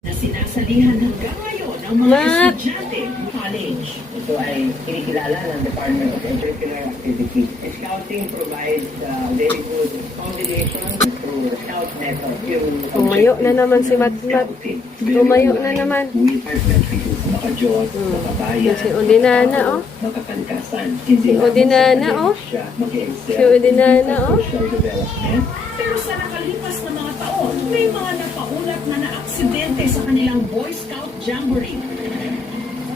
na sinasalihan hanggang ngayon ng mga estudyante ng college. Ito ay kinikilala ng Department of Curricular Activity. Scouting provides very good combination through scout method. Tumayo na naman si Matmat. Tumayo na naman. Makajot, makabayan, Si Odinana, oh. makakalikasan. Si Odinana, oh. Si Odinana, oh. Social development. Pero sa nakalipas na mga taon, may mga napaulat na na-aksidente sa kanilang Boy Scout Jamboree.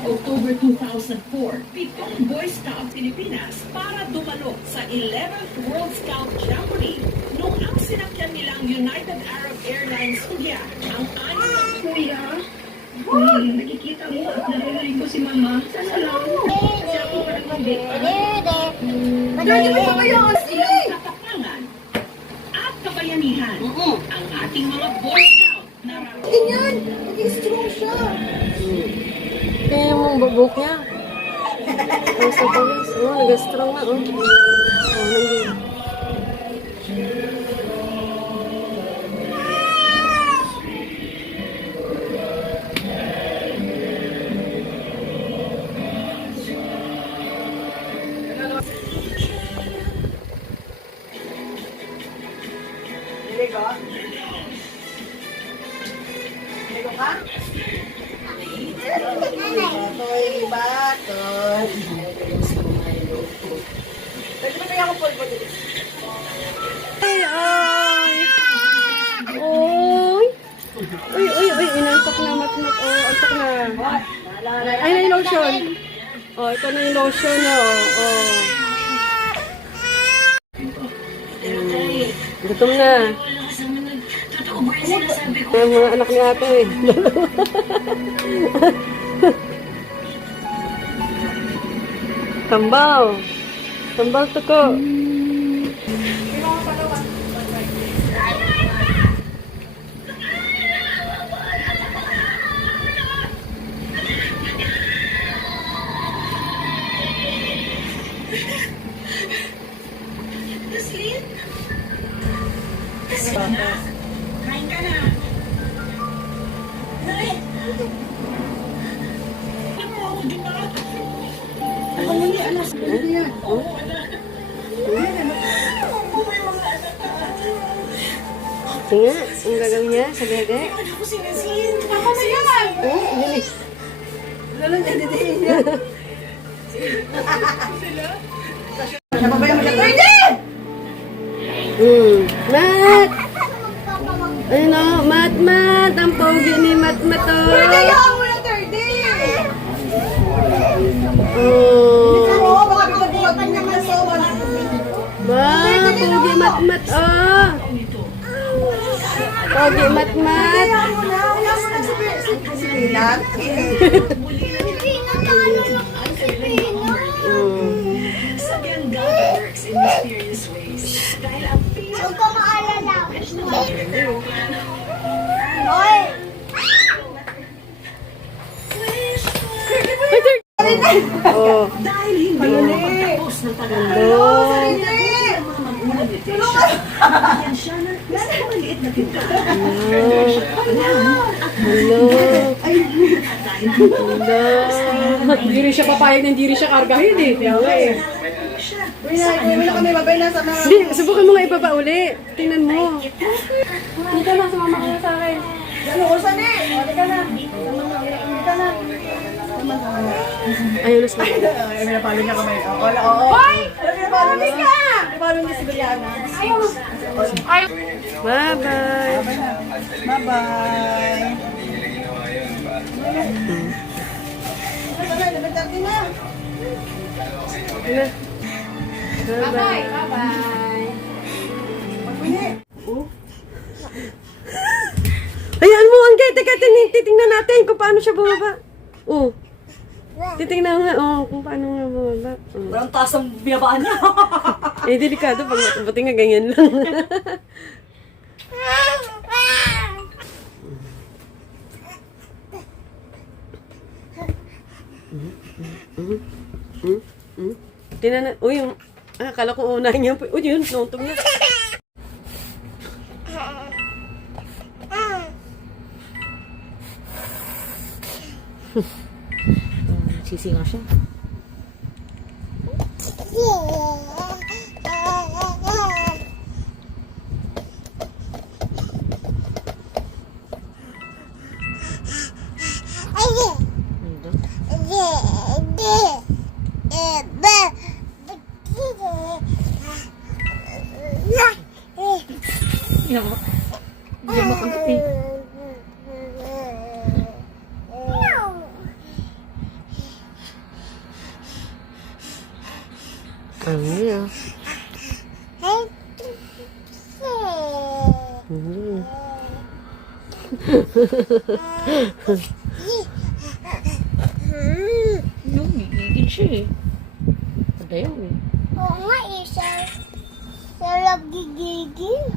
October 2004, 7 Boy Scout Pilipinas para dumalo sa 11th World Scout Jamboree nung ang sinakyan nilang United Arab Airlines Kuya ang anim Kuya, nakikita mo at narinig ko si Mama. Sana lang. Siya po parang Lagi mo ba kayo ang silang katapangan at kabayanihan ang ating mga Boy Scout na Ganyan! Naging strong siya! Kaya yung bubuk niya. Ang sa palis. Oh, nag-strong na, oh. Oh, nandun. Diligo? Diligo ka? Batoy, batoy. Pwede ba kaya ako pulbo dito? Ay, ay. Oy. Uy, uy, uy. Inantok na, Matmat. Oh, antok na. Ay, na yung lotion. Oh, ito na yung lotion, oh. Oh. Gutom na. Ay, mga anak ni ate, eh. Tambaw. Tambaw to ko. kain ka na. Nay! Ano mo ako di ba? Ako muli, alas. Ano yan? Tinga, ang gagawin niya sa dede. Ano ko sinasin? Tama na yan! Oh, bilis. Lalo niya, didiin niya. Siya pa ba yung masyadong? Hindi! Mat! Ano, Mat! Ang pogi ni Mat, oh. Hindi, yahan mo na 30! Oh. Oo, baka pinagbuhat mo naman sa Ba, pogi Mat, oh. Pogi Mat. Yahan mo na, yahan mo na si Pilat. Sabiang God works in mysterious ways. Dahil ang Huwag ka maalala. Hoy! Oh. dahil hindi nakapagtapos ng tagal-tagal. Oh. Hindi! Mga magulang ni Tesha, yan siya ng mas maliit na tindahan. Hello. Hindi rin siya papayag na hindi rin siya kargahin eh. Kaya nga eh. Uy, na kami babay na sa mga... Hindi, subukan mo nga ibaba uli. Tingnan mo. Dito na, sumama ka na sa akin. Ano, usan eh! Hindi ka na. Hindi ka na. Ayun, nas na. Ay, pinapalo niya kamay. Oo, oo. Hoy! Pinapalo niya ka! Pinapalo niya si Brianna. Bye-bye. Bye-bye. Bye-bye, nabagdati na. Bye-bye. Bye-bye. Magpuni. Ayan mo, Angge. Teka, titingnan natin kung paano siya bumaba. Oh. Titingnan nga, kung paano nga bumaba. Oh. Walang taas ang binabaan niya. Eh, delikado pag buti nga ganyan lang. Tinan, uy, yung, akala ko unahin niya. Uy, yun, nungtong niya. Sisingaw siya. Ano yun? Yung gigigil siya eh. Padayaw eh. Oo nga eh, sarap gigigil.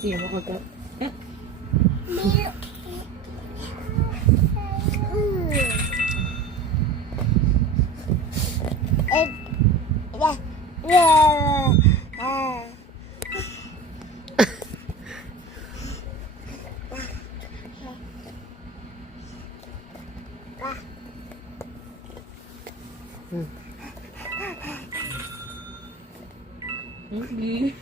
Hindi mo kagka. Hindi.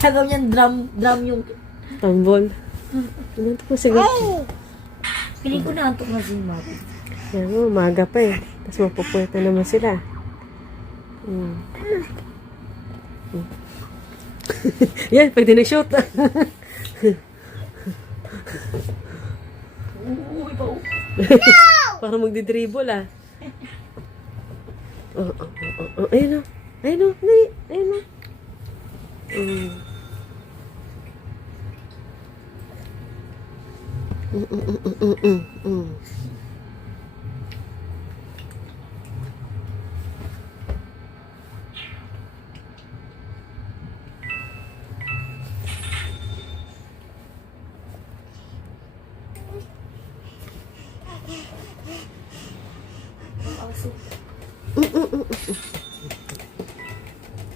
Gagawin niyan drum yung... Tambol. Ano ito po sige? Piling ko na antok na si Mati. Yan mo, umaga pa eh. Tapos mapupuwet na naman sila. Yan, pwede na shoot. Para magdi-dribble ah. Ayun o. Ayun o. Ayun o.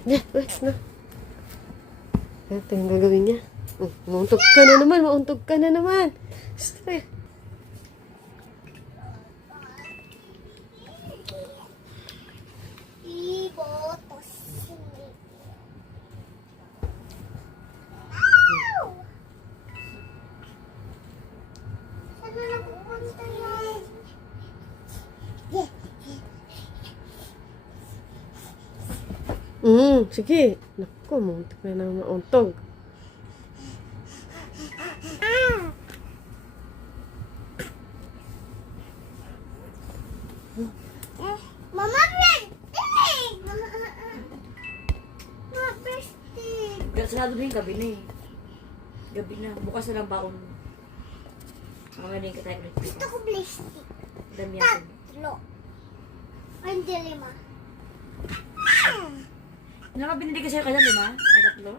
Yeah, wait na. Ito yung gagawin niya. Mauntog ka na naman, mauntog ka na naman. Stay. Ibotos. Saan na napupunta yan? Sige. Naku, mauntog na naman, mauntog. Mama, birthday! Mama, birthday! Sarado na yung gabi na eh. Gabi na. Bukas na lang baon. Mga ganyan ka tayo. Gusto ko plastic. Dami yan. 3. Hindi 5. Ano ka binili ka sa'yo kaya, 5? Ay, 3?